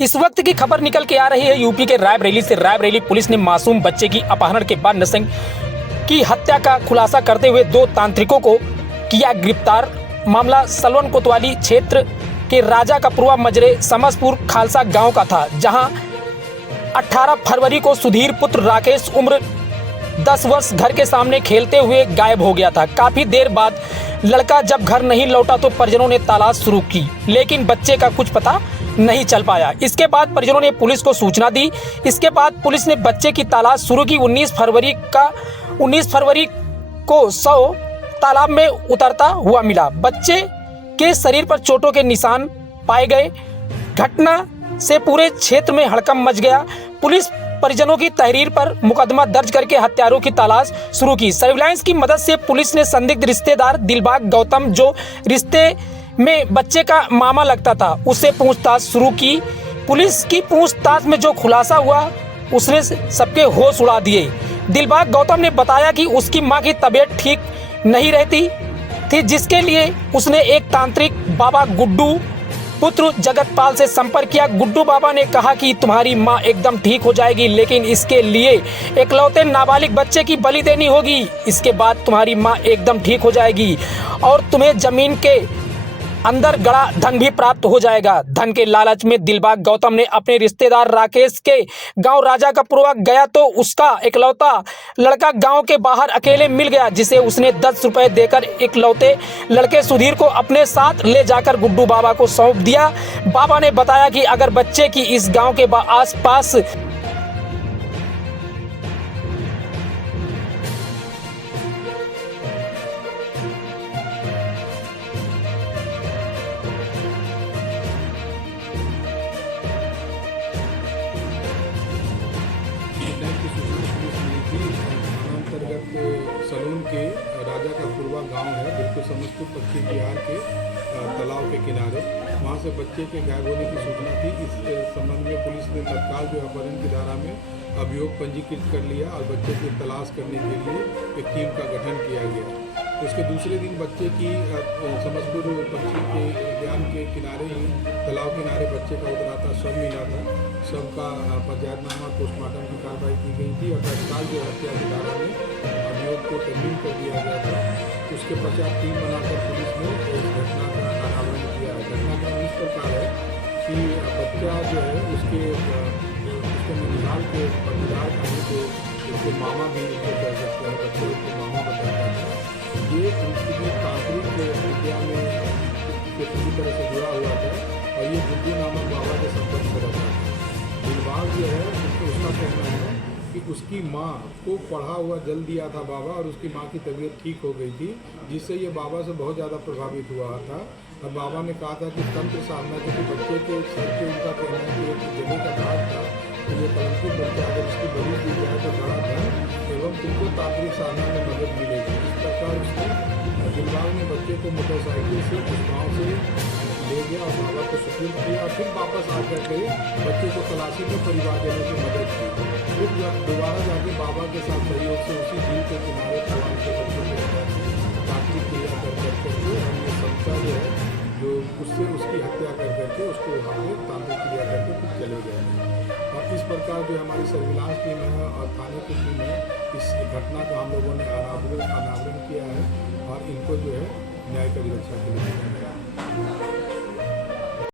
इस वक्त की खबर निकल के आ रही है यूपी के रायबरेली से। रायबरेली पुलिस ने मासूम बच्चे की अपहरण के बाद नरसिंह की हत्या का खुलासा करते हुए 2 तांत्रिकों को किया गिरफ्तार। मामला सलवन कोतवाली क्षेत्र के राजा कपुरवा मजरे समसपुर खालसा गांव का था, जहां 18 फरवरी को सुधीर पुत्र राकेश उम्र 10 वर्ष घर के सामने खेलते हुए गायब हो गया था। काफी देर बाद लड़का जब घर नहीं लौटा तो परिजनों ने तलाश शुरू की, लेकिन बच्चे का कुछ पता नहीं चल पाया। इसके बाद परिजनों ने पुलिस को सूचना दी। इसके बाद पुलिस ने बच्चे की तलाश शुरू की। 19 फरवरी को शव तालाब में उतरता हुआ मिला। बच्चे के शरीर पर चोटों के निशान पाए गए। घटना से पूरे क्षेत्र में हड़कंप मच गया। पुलिस परिजनों की तहरीर पर मुकदमा दर्ज करके हत्यारों की तलाश शुरू की। सर्विलांस की मदद से पुलिस ने संदिग्ध रिश्तेदार दिलबाग गौतम, जो रिश्ते में बच्चे का मामा लगता था, उससे पूछताछ शुरू की। पुलिस की पूछताछ में जो खुलासा हुआ उसने सबके होश उड़ा दिए। दिलबाग गौतम ने बताया कि उसकी मां की तबीयत ठीक नहीं रहती थी, जिसके लिए उसने एक तांत्रिक बाबा गुड्डू पुत्र जगतपाल से संपर्क किया। गुड्डू बाबा ने कहा कि तुम्हारी मां एकदम ठीक हो जाएगी, लेकिन इसके लिए इकलौते नाबालिग बच्चे की बलि देनी होगी। इसके बाद तुम्हारी मां एकदम ठीक हो जाएगी और तुम्हें जमीन के अंदर गड़ा धन भी प्राप्त हो जाएगा। धन के लालच में दिलबाग गौतम ने अपने रिश्तेदार राकेश के गांव राजा कपुरवा गया तो उसका इकलौता लड़का गांव के बाहर अकेले मिल गया, जिसे उसने 10 रुपए देकर इकलौते लड़के सुधीर को अपने साथ ले जाकर गुड्डू बाबा को सौंप दिया। बाबा ने बताया कि अगर बच्चे की इस गांव के आस पास सलून के राजा का पूर्वा गांव है, बिल्कुल समस्तीपुर पश्चिम बिहार के तालाब के किनारे। वहां से बच्चे के गायब होने की सूचना थी। इस संबंध में पुलिस ने तत्काल अपहरण की धारा में अभियोग पंजीकृत कर लिया और बच्चे की तलाश करने के लिए एक टीम का गठन किया गया। उसके दूसरे दिन बच्चे की समस्तीपुर पश्चिम के उद्यान के किनारे ही तालाब किनारे बच्चे का उतराता शव मिला था। शव का पंचायतनामा पोस्टमार्टम की कार्रवाई की गई थी और तत्काल हत्या की धारा में अभियोग को तब्दील कर दिया गया था। उसके पश्चात टीम बनाकर पुलिस ने इस घटना का अनावरण किया है। घटनाक्रम इस प्रकार है कि बच्चा जो है उसके ननिहाल के पटीदार का ही, जो उसके मामा भी कह सकते हैं, बच्चे उसके मामा बताता था। ये उनकी तांत्रिक विद्या में पूरी तरह से जुड़ा हुआ था और ये गुड्डू नामक बाबा के संपर्क में रहता था। दिलबाग जो है उसका कहना है कि उसकी माँ को पढ़ा हुआ जल दिया था बाबा और उसकी माँ की तबीयत ठीक हो गई थी, जिससे ये बाबा से बहुत ज़्यादा प्रभावित हुआ था। और बाबा ने कहा था कि तंत्र साधना, क्योंकि बच्चे के सर पे उनका कहना है कि एक जगह का भाग था, तो ये कलंकित बच्चा अगर इसकी बलि दी जाए तो बड़ा धन एवं तुमको तांत्रिक साधना में मदद मिलेगी। इस प्रकार उसने दिलबाग ने बच्चे को मोटरसाइकिल से उस गाँव से ले गया और बाबा को सुपुर्द किया और फिर वापस आकर के बच्चे को तलाशी में परिवार देने की मदद की। फिर दोबारा जाके बाबा के साथ सहयोग से उसी झील के किनारे तालाब के बच्चों को तांत्रिक क्रिया कर करके हम ये समझा जो है, जो उससे उसकी हत्या कर करके उसको वहाँ पर तांत्रिक क्रिया करके फिर चले गए। और इस प्रकार जो हमारी सर्विलांस टीम है और थाने की टीम है, इस घटना का हम लोगों ने अनावरण किया है और इनको जो है न्याय की रक्षा के लिए